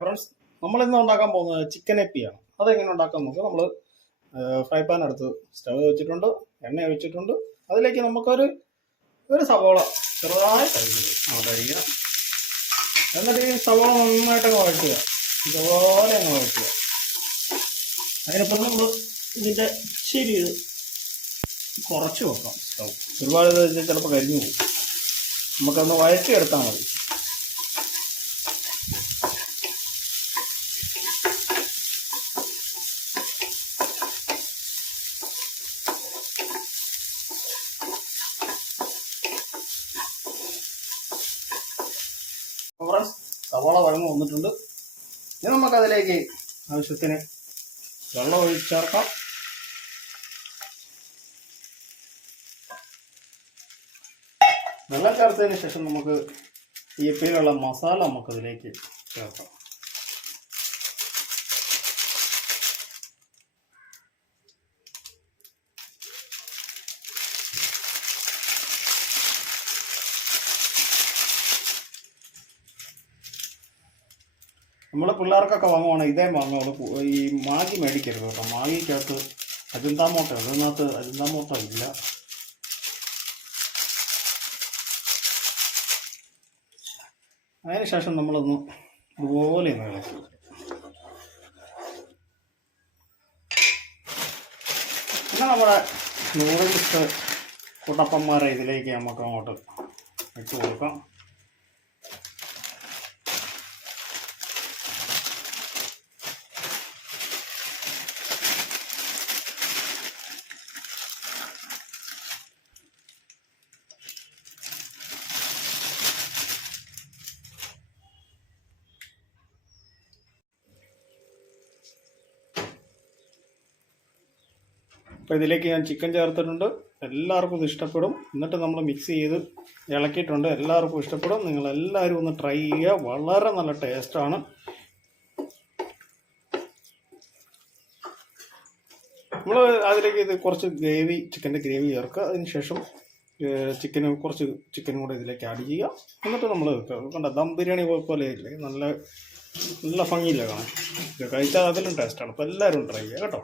Friends നമ്മൾ ഇന്ന് ഉണ്ടാക്കാൻ പോകുന്നത്? ചിക്കൻ എപ്പിയാണ് അതെങ്ങനെ ഉണ്ടാക്കാൻ നോക്കുക നമ്മൾ ഫ്രൈ പാൻ എടുത്ത് സ്റ്റവ് വെച്ചിട്ടുണ്ട് എണ്ണ ഒഴിച്ചിട്ടുണ്ട്. അതിലേക്ക് നമുക്കൊരു ഒരു സവോള ചെറുതായി കഴുകുക ആ കഴുകുക എന്നിട്ട് ഈ സവോള നന്നായിട്ട് വഴറ്റുക. ഇതുപോലെ അങ്ങ് വഴറ്റുക. അതിനപ്പുറം നമ്മൾ ഇതിന്റെ ശരി കുറച്ച് വെക്കാം. സ്റ്റവ് ഒരുപാട് ചിലപ്പോൾ കരിഞ്ഞു പോകും. നമുക്കൊന്ന് വഴറ്റിയെടുത്താൽ മതി. ഫ്രണ്ട്സ് സവാള വഴങ്ങ് വന്നിട്ടുണ്ട്. ഇനി നമുക്കതിലേക്ക് ആവശ്യത്തിന് വെള്ളം ഒഴിച്ച് ചേർക്കാം. വെള്ളം ചേർത്തതിന് ശേഷം നമുക്ക് ഈ പേരുള്ള മസാല നമുക്കതിലേക്ക് ചേർക്കാം. നമ്മൾ പിള്ളേർക്കൊക്കെ വാങ്ങുവാണെങ്കിൽ ഇതേ വാങ്ങുള്ളൂ ഈ മാഗി മേടിക്കരുത് കേട്ടോ. മാഗിക്കകത്ത് അജന്താമോട്ട അതിനകത്ത് അജന്താമോട്ട ഇല്ല. അതിനുശേഷം നമ്മളൊന്ന് ഇതുപോലെ ഒന്ന് ഇളക്കി പിന്നെ നമ്മുടെ നൂഡിൽസ് കുട്ടപ്പന്മാരെ ഇതിലേക്ക് നമുക്ക് അങ്ങോട്ട് ഇട്ട് കൊടുക്കാം. അപ്പോൾ ഇതിലേക്ക് ഞാൻ ചിക്കൻ ചേർത്തിട്ടുണ്ട്. എല്ലാവർക്കും ഇത് ഇഷ്ടപ്പെടും. എന്നിട്ട് നമ്മൾ മിക്സ് ചെയ്ത് ഇളക്കിയിട്ടുണ്ട്. എല്ലാവർക്കും ഇഷ്ടപ്പെടും. നിങ്ങൾ എല്ലാവരും ഒന്ന് ട്രൈ ചെയ്യുക. വളരെ നല്ല ടേസ്റ്റാണ് നമ്മൾ അതിലേക്ക് ഇത് കുറച്ച് ഗ്രേവി ചിക്കന്റെ ഗ്രേവി ചേർക്കുക. അതിനുശേഷം ചിക്കന് കുറച്ച് ചിക്കനും കൂടെ ഇതിലേക്ക് ആഡ് ചെയ്യുക. എന്നിട്ട് നമ്മൾ കണ്ട ദം ബിരിയാണി പോലെ ഇല്ലേ? നല്ല നല്ല ഭംഗിയില്ല കാണാൻ. കഴിച്ചാൽ അതിലും ടേസ്റ്റാണ് അപ്പോൾ എല്ലാവരും ട്രൈ ചെയ്യുക കേട്ടോ.